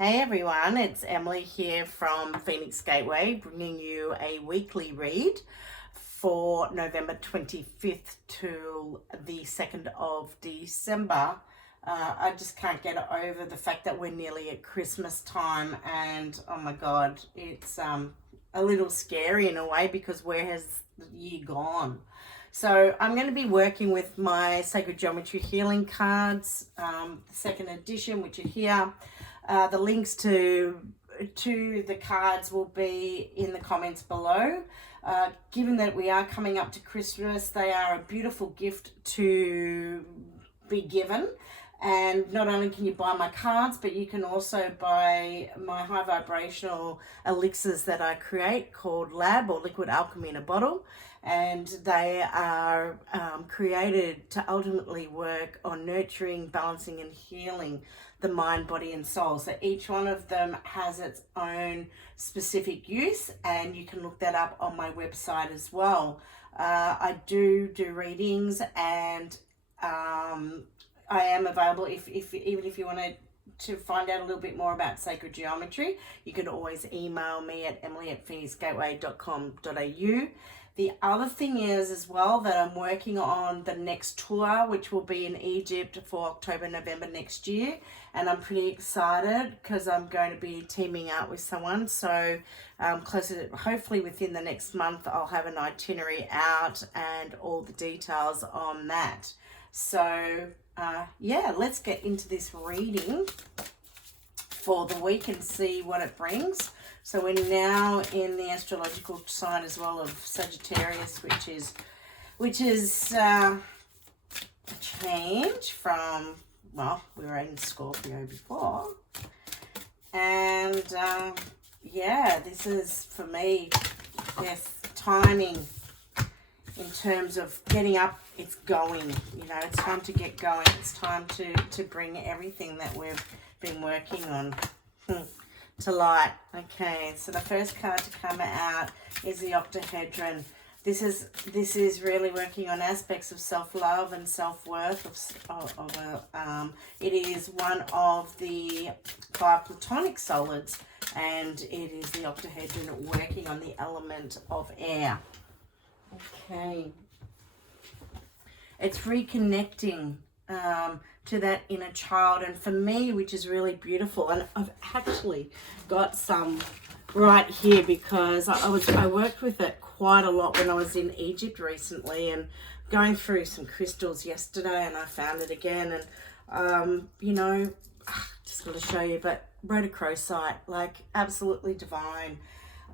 Hey everyone, it's Emily here from Phoenix Gateway, bringing you a weekly read for November 25th to the 2nd of December. I just can't get over the fact that we're nearly at Christmas time, and oh my God, it's a little scary in a way because where has the year gone? So I'm going to be working with my Sacred Geometry Healing cards, the second edition, which are here. The links to the cards will be in the comments below. Given that we are coming up to Christmas, they are a beautiful gift to be given. And not only can you buy my cards, but you can also buy my high vibrational elixirs that I create called Lab or Liquid Alchemy in a Bottle. And they are created to ultimately work on nurturing, balancing and healing the mind, body and soul. So each one of them has its own specific use, and you can look that up on my website as well. I do readings, and I am available if even if you want to find out a little bit more about sacred geometry. You can always email me at emily@phoenixgateway.com.au. The other thing is as well that I'm working on the next tour, which will be in Egypt for October, November next year. And I'm pretty excited because I'm going to be teaming up with someone. So closer, hopefully within the next month, I'll have an itinerary out and all the details on that. So yeah, let's get into this reading for the week and see what it brings. So we're now in the astrological sign as well of Sagittarius, which is a change from, well, we were in Scorpio before. And yeah, this is for me, yes, timing in terms of getting up. It's going, it's time to get going. It's time to bring everything that we've been working on to light. Okay, so the first card to come out is the octahedron. This is really working on aspects of self-love and self-worth. It is one of the 5 platonic solids, and it is the octahedron working on the element of air. Okay, it's reconnecting to that inner child, and for me, which is really beautiful, and I've actually got some right here because I worked with it quite a lot when I was in Egypt recently, and going through some crystals yesterday, and I found it again, and just got to show you, but rhodochrosite, like absolutely divine.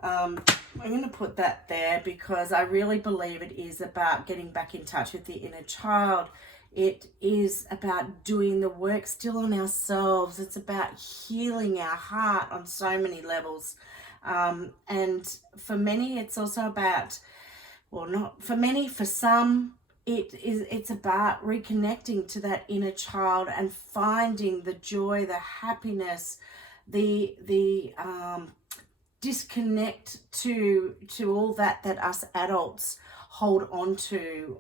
I'm going to put that there because I really believe it is about getting back in touch with the inner child. It is about doing the work still on ourselves. It's about healing our heart on so many levels. And for many, it's also about, well, not for many, for some, it's about reconnecting to that inner child and finding the joy, the happiness, the disconnect to all that us adults hold on to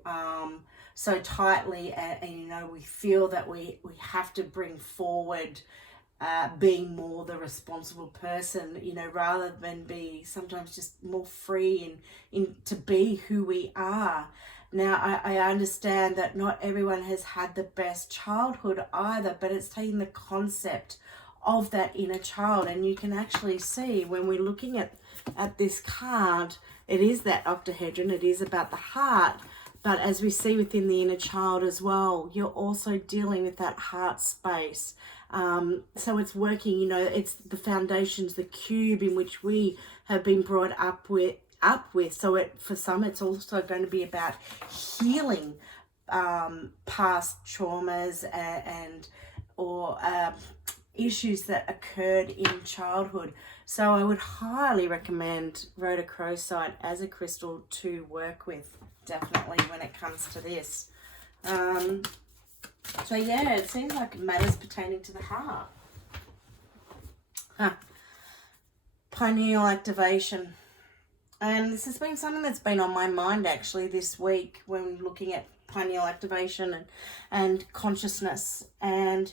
so tightly, and we feel that we have to bring forward being more the responsible person, rather than be sometimes just more free in to be who we are. Now, I understand that not everyone has had the best childhood either, but it's taking the concept of that inner child, and you can actually see when we're looking at this card, it is that octahedron, it is about the heart, but as we see within the inner child as well, you're also dealing with that heart space. So it's working, it's the foundations, the cube in which we have been brought up with. So for some, it's also going to be about healing past traumas or issues that occurred in childhood. So I would highly recommend rhodochrosite as a crystal to work with, definitely, when it comes to this. So yeah, it seems like matters pertaining to the heart. Pineal activation. And this has been something that's been on my mind actually this week when looking at pineal activation and consciousness. And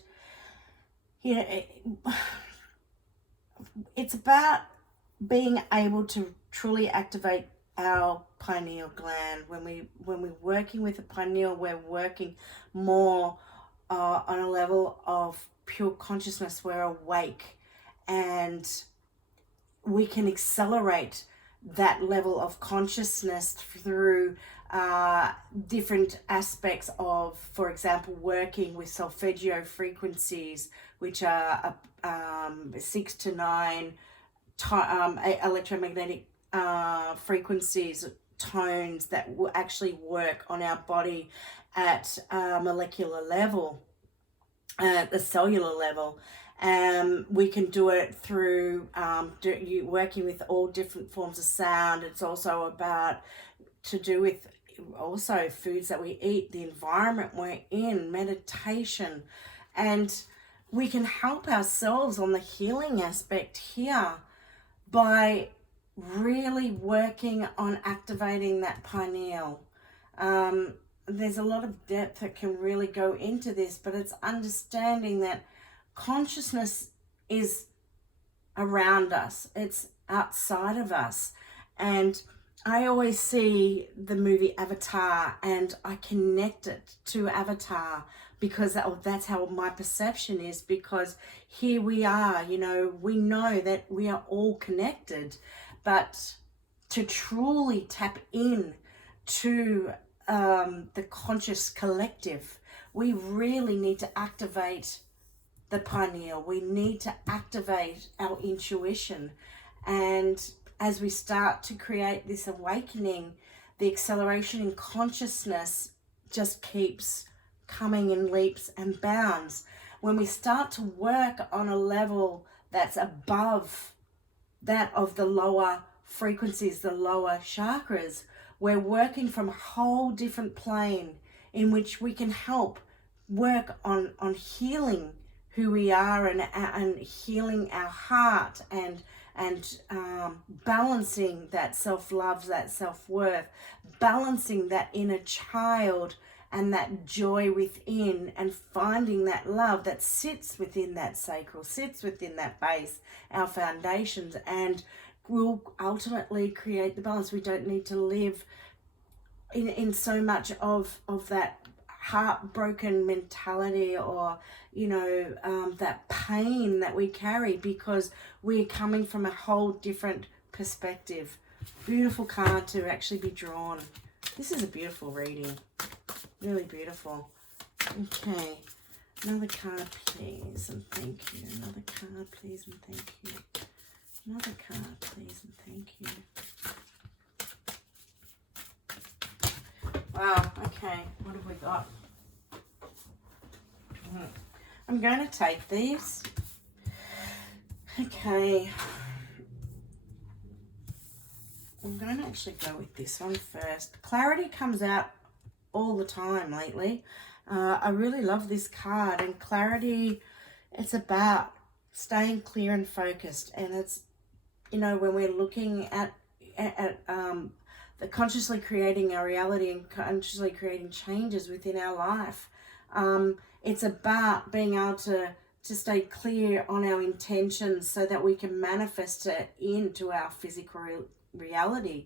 it's about being able to truly activate our pineal gland. When we're working with the pineal, we're working more on a level of pure consciousness. We're awake, and we can accelerate that level of consciousness through different aspects of, for example, working with solfeggio frequencies, which are 6 to 9 electromagnetic frequencies, tones that will actually work on our body at a molecular level, at the cellular level. We can do it through working with all different forms of sound. It's also about to do with also foods that we eat, the environment we're in, meditation, and we can help ourselves on the healing aspect here by really working on activating that pineal. There's a lot of depth that can really go into this, but it's understanding that consciousness is around us, it's outside of us. And I always see the movie Avatar, and I connect it to Avatar because that's how my perception is, because here we are, we know that we are all connected, but to truly tap in to the conscious collective, we really need to activate the pineal. We need to activate our intuition. And as we start to create this awakening, the acceleration in consciousness just keeps coming in leaps and bounds. When we start to work on a level that's above that of the lower frequencies, the lower chakras, we're working from a whole different plane in which we can help work on healing who we are, and healing our heart, and balancing that self-love, that self-worth, balancing that inner child and that joy within, and finding that love that sits within that sacral, sits within that base, our foundations, and will ultimately create the balance. We don't need to live in so much of that heartbroken mentality, or that pain that we carry, because we're coming from a whole different perspective. Beautiful card to actually be drawn. This is a beautiful reading, really beautiful. Okay, another card please and thank you. Another card please and thank you. Another card please and thank you. Wow, okay, what have we got? I'm going to take these. Okay. I'm going to actually go with this one first. Clarity comes out all the time lately. I really love this card, and clarity, it's about staying clear and focused. And it's, when we're looking at the consciously creating our reality and consciously creating changes within our life, it's about being able to stay clear on our intentions so that we can manifest it into our physical reality.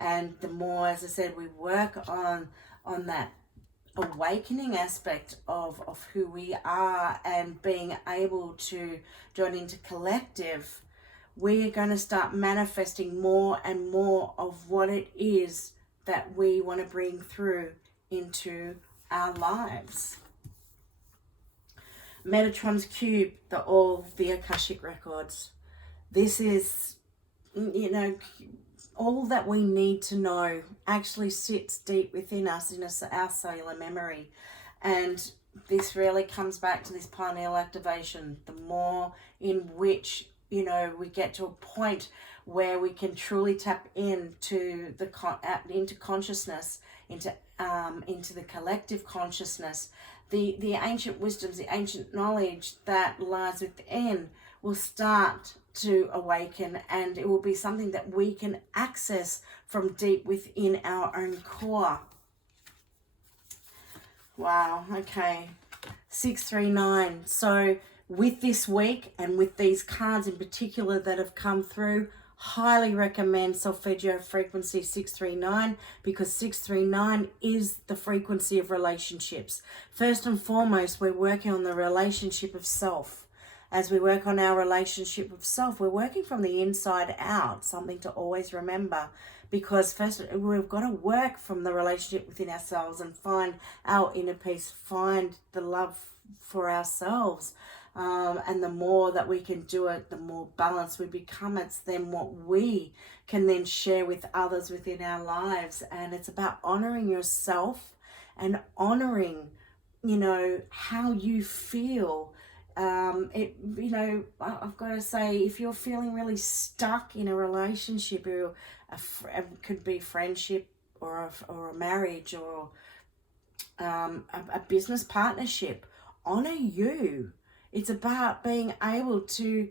And the more, as I said, we work on that awakening aspect of who we are, and being able to join into collective, we are going to start manifesting more and more of what it is that we want to bring through into our lives. Metatron's Cube, all the Akashic Records. This is, all that we need to know actually sits deep within us, in our cellular memory. And this really comes back to this pineal activation. The more in which, we get to a point where we can truly tap into into consciousness, into the collective consciousness, the ancient wisdoms, the ancient knowledge that lies within will start to awaken, and it will be something that we can access from deep within our own core. Wow, okay. 639. So with this week and with these cards in particular that have come through, highly recommend Solfeggio frequency 639, because 639 is the frequency of relationships. First and foremost, we're working on the relationship of self. As we work on our relationship with self, we're working from the inside out, something to always remember, because first we've got to work from the relationship within ourselves and find our inner peace, find the love for ourselves. And the more that we can do it, the more balanced we become. It's then what we can then share with others within our lives. And it's about honoring yourself and honoring, you know, how you feel. I've got to say, if you're feeling really stuck in a relationship, or it could be friendship or a marriage or a business partnership, honor you. It's about being able to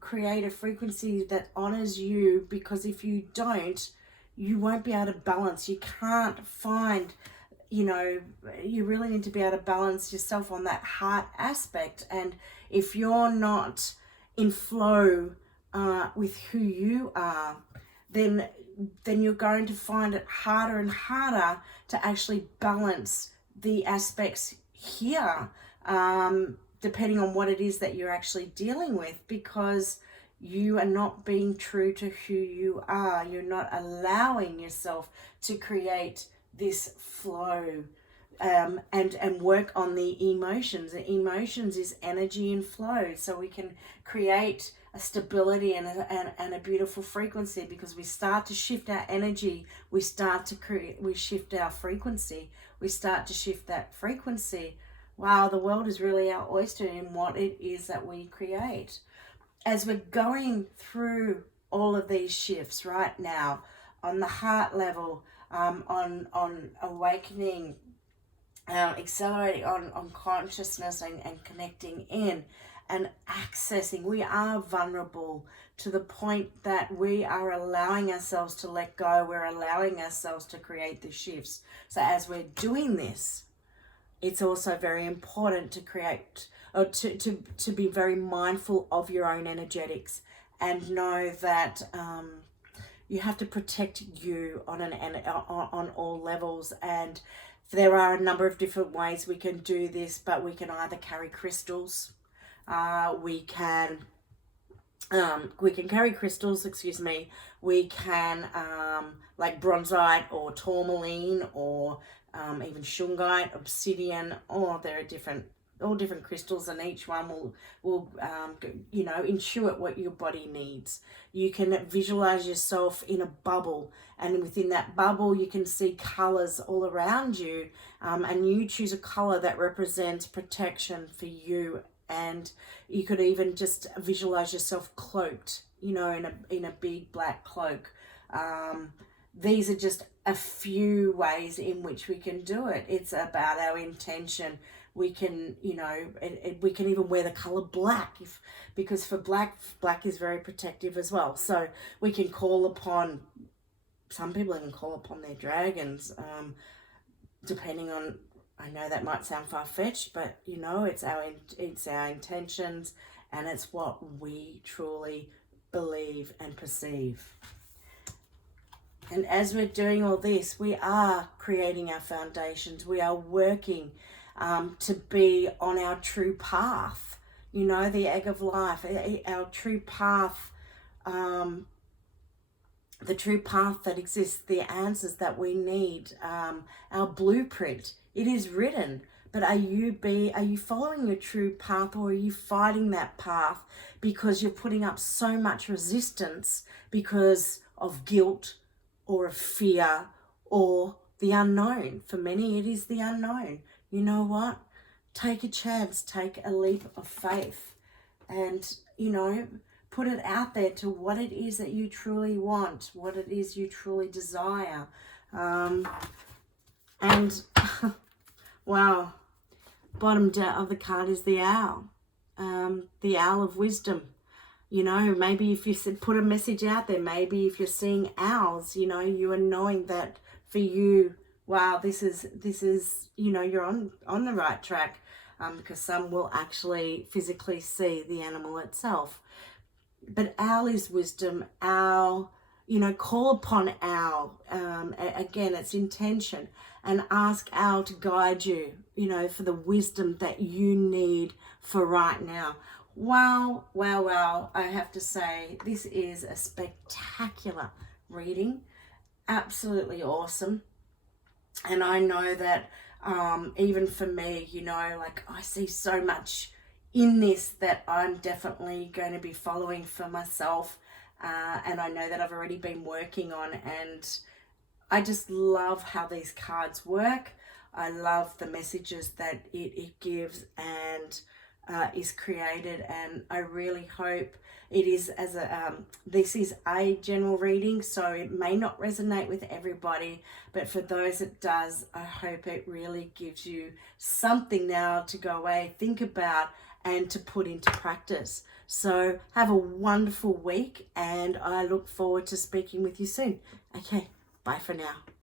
create a frequency that honors you, because if you don't, you won't be able to balance. You can't find, you know, you really need to be able to balance yourself on that heart aspect. And if you're not in flow with who you are, then you're going to find it harder and harder to actually balance the aspects here, depending on what it is that you're actually dealing with, because you are not being true to who you are. You're not allowing yourself to create this flow and work on the emotions. The emotions is energy and flow, so we can create a stability and a beautiful frequency, because we start to shift our energy, we shift our frequency, we start to shift that frequency. Wow, the world is really our oyster in what it is that we create. As we're going through all of these shifts right now, on the heart level, on awakening, accelerating on consciousness and connecting in and accessing, we are vulnerable to the point that we are allowing ourselves to let go. We're allowing ourselves to create the shifts. So as we're doing this, it's also very important to create, or to be very mindful of your own energetics, and know that you have to protect you on all levels. And there are a number of different ways we can do this, but we can either carry crystals, we can carry crystals, we can like bronzite or tourmaline, or even shungite, obsidian, or there are all different crystals, and each one will intuit what your body needs. You can visualize yourself in a bubble, and within that bubble you can see colors all around you, and you choose a color that represents protection for you. And you could even just visualize yourself cloaked, in a big black cloak. These are just a few ways in which we can do it. It's about our intention. We can, we can even wear the color black, because for black is very protective as well. So we can call upon, some people even call upon their dragons, depending on, I know that might sound far-fetched, but it's our intentions, and it's what we truly believe and perceive. And as we're doing all this, we are creating our foundations. We are working to be on our true path, the egg of life, our true path, the true path that exists, the answers that we need, our blueprint. It is written, but are you following your true path, or are you fighting that path because you're putting up so much resistance because of guilt or of fear or the unknown? For many, it is the unknown. You know what? Take a chance, take a leap of faith, and, put it out there to what it is that you truly want, what it is you truly desire. And wow, bottom of the card is the owl of wisdom. Maybe if you put a message out there, maybe if you're seeing owls, you are knowing that for you, wow, this is you're on the right track. because some will actually physically see the animal itself. But owl is wisdom. Owl, call upon owl. Again, it's intention, and ask owl to guide you, for the wisdom that you need for right now. Wow, wow, wow. I have to say, this is a spectacular reading. Absolutely awesome. And I know that even for me, like I see so much in this that I'm definitely going to be following for myself. And I know that I've already been working on, and I just love how these cards work. I love the messages that it gives and is created, and I really hope it is this is a general reading, so it may not resonate with everybody, but for those it does, I hope it really gives you something now to go away, think about, and to put into practice. So have a wonderful week, and I look forward to speaking with you soon. Okay, bye for now.